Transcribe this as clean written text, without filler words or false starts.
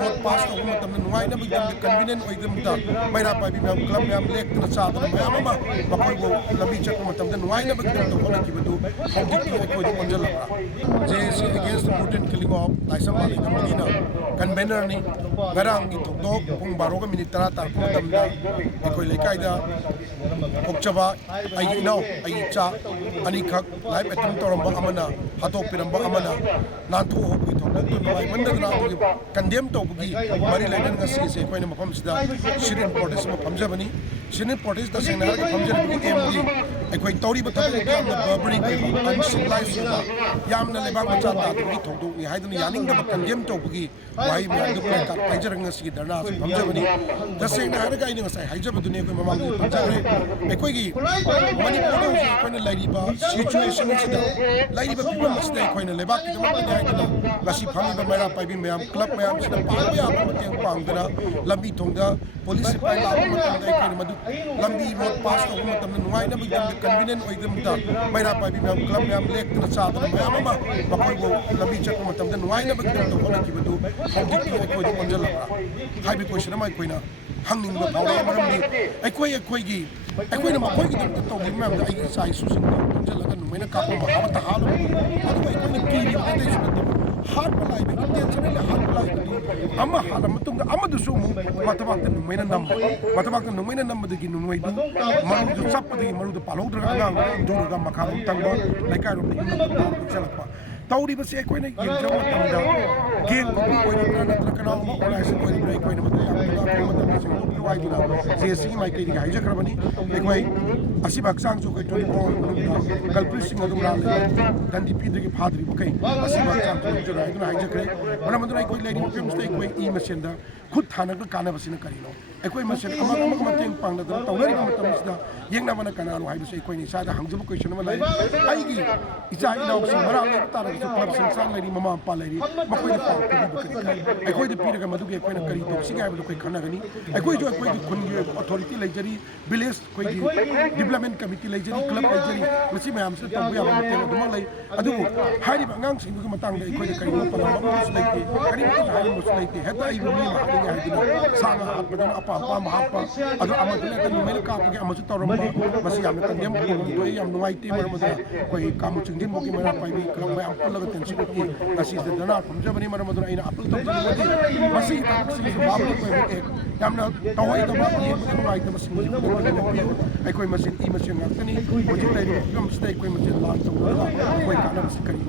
road पास तौब मतम नुआइना बिदम कन्वीनियंट ओइदमदा मैरा पाइबी मैम क्लब मैम लेक्तना चादना मैम अमा मखोइबो लंबी चटप मतमदा नुआइना बिदम तो होनकिबदु हौजिकि अखोइदो पंजलबरा JC against brutal killing of Laisham वाली कंपनीना कन्वेनर नि गरांग की थोदोक पुंग 12 मिनिट 10 तारको मतमदा अखोइ लेकाइदा ओक्चबा आई इनाउ आई चा अनिखक लाइव अटेम्प्ट तौरंबा अमना हाथोक पिरंबा अमना नाथो होबि थोदो नुआइ मंदना कंडेम तौबगी मरी Lennon ngasi se koina mafam sida shirin portis ma phamjabani shirin portis da sengna har phamjabani md ekoi tori bathak yam na burbering uncivilized yam na lebak macha ta ni thongdu ni haidun yaning da kandem tobgi wai ma du ka paijarang ngasi darna se phamjabani da sengna har ga ni ngasai haijabadu ne ko mamang phamjare ekoi gi manipur da koina lairiba situation sida lairiba people sida koina lebak ki da ma haidun ngasi phammi ba mera paibi mayam club mayam sida pa ya ba mateng pangdana lambi thongda police pai la matang dai madu lambi road pass to matam nuaina bigam convenient oidamda maira pai bi club yam lek na chaadna mayam ama bakoi go lambi chat matam da nuaina bigam to honaki badu hojiki akoi do panjalabra haibi question mai koina hangning ba phawra maramdi akoi gi akoi na makoi gi to gi mam da ai sai su sing panjalaga numaina ka pa ba ta halu adu akoi na kiri ba dai su hard malai bi intentionally hard malai amma hada matung amma du su matabak tan numaina nam da gi numai du maru du sap da gi maru du palo dra ga du ga makha tang ba lai ka ru ni chalakpa tauri ba se koi na yim jam matam da gen ko koi na na tra ma ola se koi break koi na matam ya ko matam se ko wai dina je si mai kai ga haija krabani ekoi asibak sang jo koi 24 kalprit sing adum ra le dan di pidri gi phadri ba kai asibak sang jo ra dina haija kre mana mandra koi lai ni film stay koi e machine da khud thana ka kana basina kari lo ekoi machine ama mateng pang da taulari ma matam sida yengna mana kana lo haibu se koi ni sa da hangju question ma lai ai gi icha ina opsi mara le ta ra club sang lai mama pa lai makoi da pa ko kari ekoi da pira ga madu ge koi na kari to si ga ba koi khana gani ekoi jo ekoi gi khun gi authority lai jari village koi gi development committee lai jari club lai jari masi mayam se tabu ya ma te ma lai adu hari ba ngang sing gi matang da ekoi da kari ma pa ma lai ke kari ma da hai ma lai ke heta ai bi ma ha ya dina sang ha pa da apa apa ma ha pa adu ama da kan mai ka pa ge ama su torom masi ya ma kan dem ko do yam nuai te ma ma da koi kam chung din mo ki ma pa bi club mai am la ga ten si ki asi da na pam ja bani ma ma da ina apul to ji masi ta si ba ba ko ek yam na tawai da ma ye ma nuai ta masi mo ko ai koi machine e machine ngakani ko ji lai ro kam stay koi machine lan to koi kana masi kari